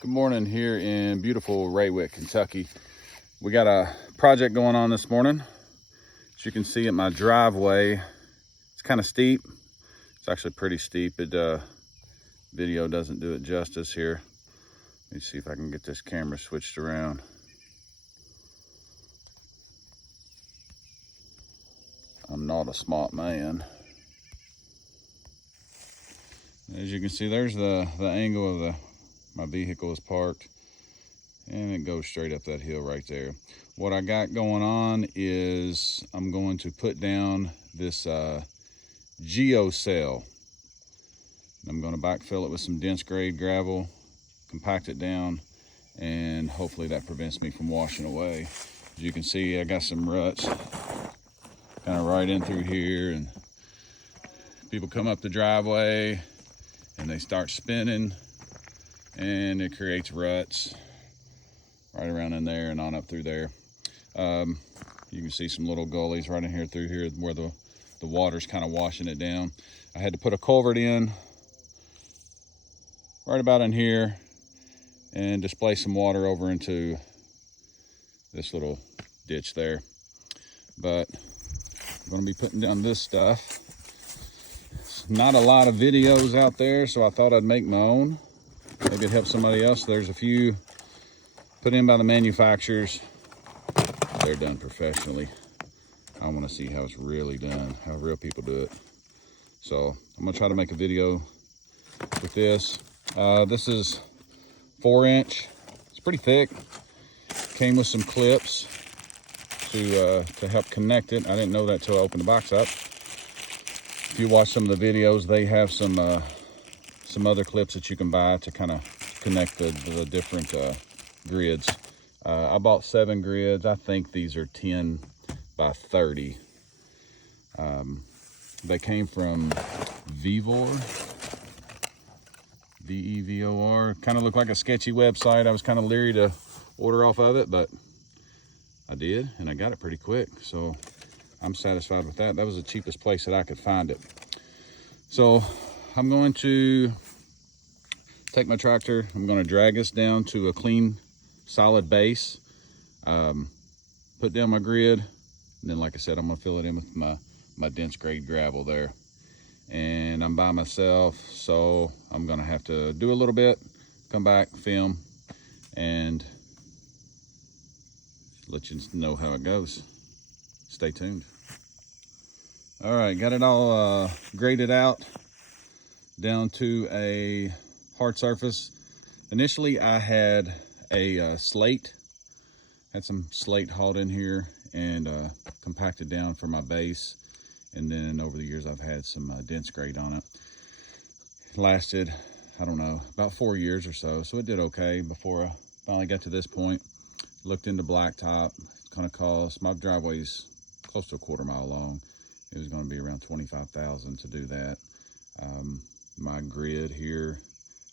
Good morning here in beautiful Raywick, Kentucky. We got a project going on this morning. As you can see at my driveway, it's kind of steep. It's actually pretty steep. Video doesn't do it justice here. Let me see if I can get this camera switched around. I'm not a smart man. As you can see, there's the angle of my vehicle is parked, and it goes straight up that hill right there. What I got going on is I'm going to put down this Geocell. I'm going to backfill it with some dense grade gravel, compact it down, and hopefully that prevents me from washing away. As you can see, I got some ruts kind of right in through here, and people come up the driveway and they start spinning, and it creates ruts right around in there and on up through there. You can see some little gullies right in here through here where the water's kind of washing it down. I had to put a culvert in right about in here and displace some water over into this little ditch there. But I'm going to be putting down this stuff. It's not a lot of videos out there, so I thought I'd make my own. Maybe it helps somebody else. There's a few put in by the manufacturers. They're done professionally. I want to see how it's really done, how real people do it. So I'm gonna try to make a video with this. This is 4-inch. It's pretty thick. Came with some clips to help connect it. I didn't know that till I opened the box up. If you watch some of the videos, they have some other clips that you can buy to kind of connect the different grids. I bought 7 grids. I think these are 10 by 30. They came from Vevor, V-E-V-O-R. Kind of looked like a sketchy website. I was kind of leery to order off of it, but I did, and I got it pretty quick. So I'm satisfied with that. That was the cheapest place that I could find it. So I'm going to take my tractor. I'm going to drag this down to a clean, solid base. Put down my grid, and then, like I said, I'm going to fill it in with my dense grade gravel there. And I'm by myself, so I'm going to have to do a little bit, come back, film, and let you know how it goes. Stay tuned. All right, got it all graded out down to a hard surface. Initially, I had a slate, had some slate hauled in here and compacted down for my base. And then over the years, I've had some dense grade on it. It lasted, I don't know, about 4 years or so. So it did okay before I finally got to this point. Looked into blacktop. It's gonna cost, my driveway's close to a 1/4 mile long. It was gonna be around $25,000 to do that. My grid here,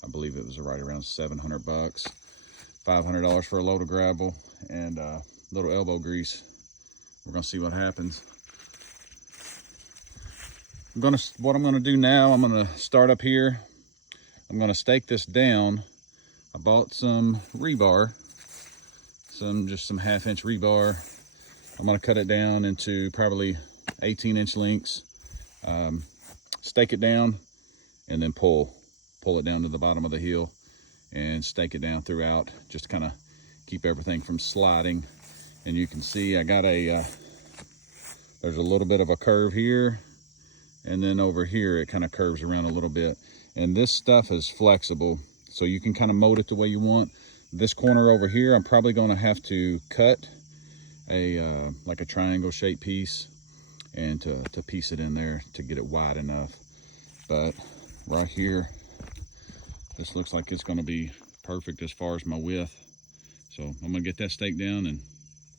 I believe it was right around $700, $500 for a load of gravel and a little elbow grease. We're gonna see what happens. What I'm gonna do now, I'm gonna start up here. I'm gonna stake this down. I bought some rebar, just some 1/2-inch rebar. I'm gonna cut it down into probably 18-inch lengths. Stake it down, and then pull it down to the bottom of the hill and stake it down throughout, just to kind of keep everything from sliding. And you can see I got there's a little bit of a curve here, and then over here it kind of curves around a little bit. And this stuff is flexible, so you can kind of mold it the way you want. This corner over here, I'm probably going to have to cut like a triangle shaped piece and to piece it in there to get it wide enough. But right here, this looks like it's going to be perfect as far as my width. So I'm going to get that stake down and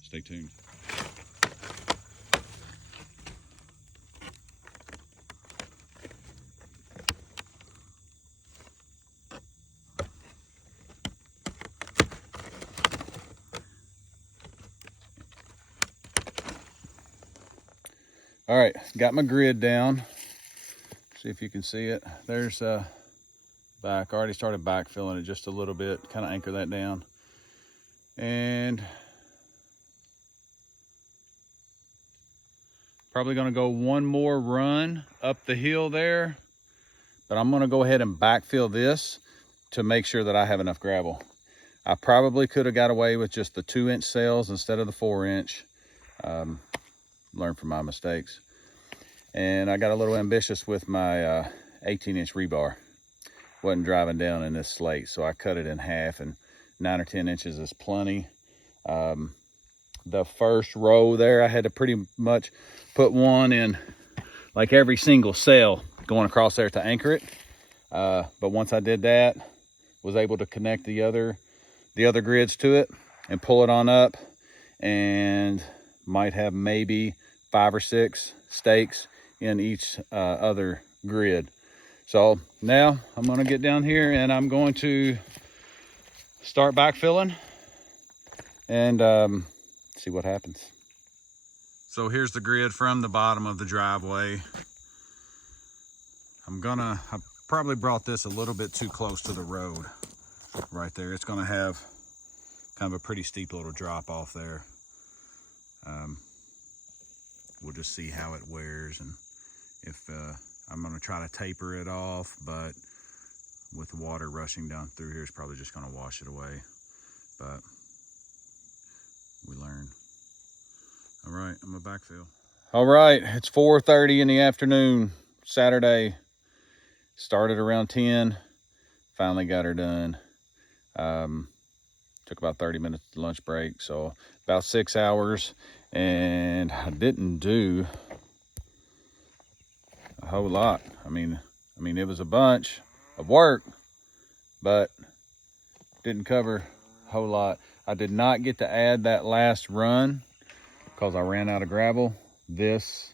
stay tuned. All right, got my grid down. See if you can see it. There's back. I already started backfilling it just a little bit, kind of anchor that down. And probably gonna go one more run up the hill there, but I'm gonna go ahead and backfill this to make sure that I have enough gravel. I probably could have got away with just the 2-inch sails instead of the 4-inch. Learn from my mistakes. And I got a little ambitious with my 18-inch rebar. Wasn't driving down in this slate, so I cut it in half, and 9 or 10 inches is plenty. The first row there, I had to pretty much put one in like every single sail going across there to anchor it. But once I did that, was able to connect the other grids to it and pull it on up, and might have maybe 5 or 6 stakes in each other grid. So now I'm going to get down here and I'm going to start backfilling and see what happens. So here's the grid from the bottom of the driveway. I probably brought this a little bit too close to the road right there. It's going to have kind of a pretty steep little drop off there. We'll just see how it wears, and if I'm going to try to taper it off, but with the water rushing down through here, it's probably just going to wash it away. But we learn. All right, I'm going to backfill. All right, it's 4:30 in the afternoon, Saturday. Started around 10, finally got her done. Took about 30 minutes lunch break, so about 6 hours, and I didn't do a whole lot. I mean, it was a bunch of work, but didn't cover a whole lot. I did not get to add that last run because I ran out of gravel. This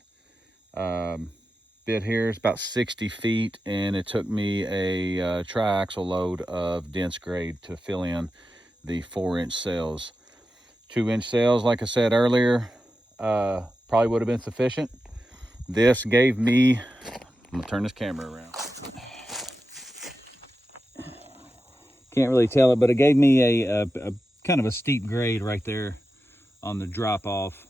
bit here is about 60 feet, and it took me a triaxle load of dense grade to fill in the 4-inch sails. 2-inch sails, like I said earlier, probably would have been sufficient. This gave me, I'm gonna turn this camera around. Can't really tell it, but it gave me a kind of a steep grade right there on the drop off.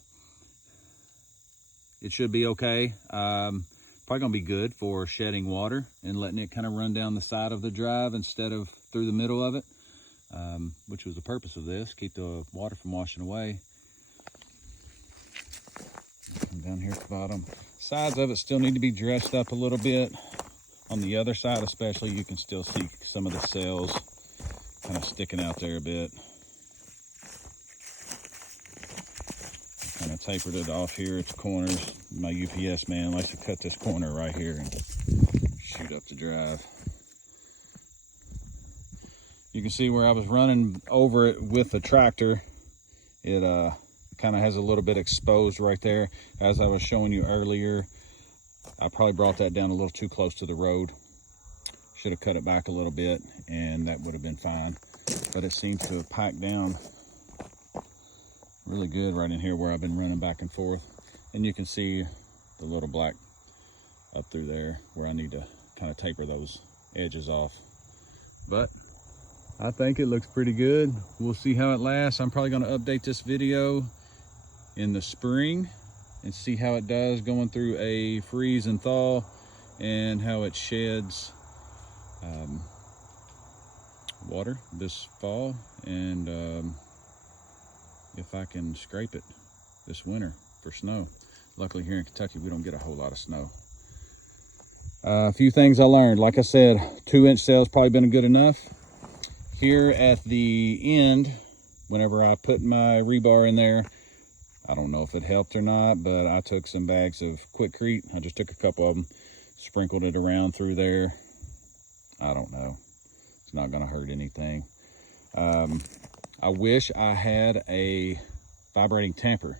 It should be okay. Probably gonna be good for shedding water and letting it kind of run down the side of the drive instead of through the middle of it, which was the purpose of this, keep the water from washing away. Come down here at the bottom. Sides of it still need to be dressed up a little bit. On the other side especially, you can still see some of the sails kind of sticking out there a bit. Kind of tapered it off here at the corners. My UPS man likes to cut this corner right here and shoot up the drive. You can see where I was running over it with the tractor. It kind of has a little bit exposed right there. As I was showing you earlier, I probably brought that down a little too close to the road. Should have cut it back a little bit and that would have been fine. But it seems to have packed down really good right in here where I've been running back and forth. And you can see the little black up through there where I need to kind of taper those edges off. But I think it looks pretty good. We'll see how it lasts. I'm probably going to update this video in the spring and see how it does going through a freeze and thaw, and how it sheds water this fall, and if I can scrape it this winter for snow. Luckily here in Kentucky we don't get a whole lot of snow. A few things I learned. Like I said, 2-inch sail's probably been good enough. Here at the end, whenever I put my rebar in there, I don't know if it helped or not, but I took some bags of Quikrete. I just took a couple of them, sprinkled it around through there. I don't know. It's not going to hurt anything. I wish I had a vibrating tamper,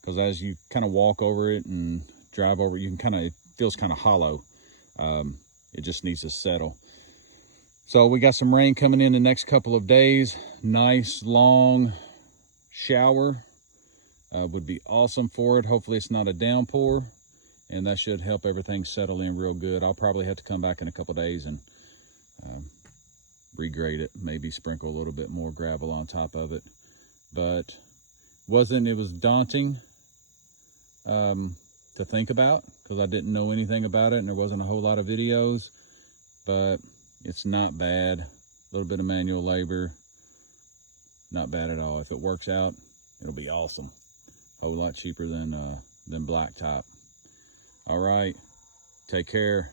because as you kind of walk over it and drive over it, you can kind of, it feels kind of hollow. It just needs to settle. So we got some rain coming in the next couple of days. Nice long shower would be awesome for it. Hopefully it's not a downpour, and that should help everything settle in real good. I'll probably have to come back in a couple of days and regrade it, maybe sprinkle a little bit more gravel on top of it. But it was daunting to think about, because I didn't know anything about it and there wasn't a whole lot of videos. But it's not bad. A little bit of manual labor, not bad at all. If it works out, it'll be awesome. A whole lot cheaper than blacktop. All right, take care.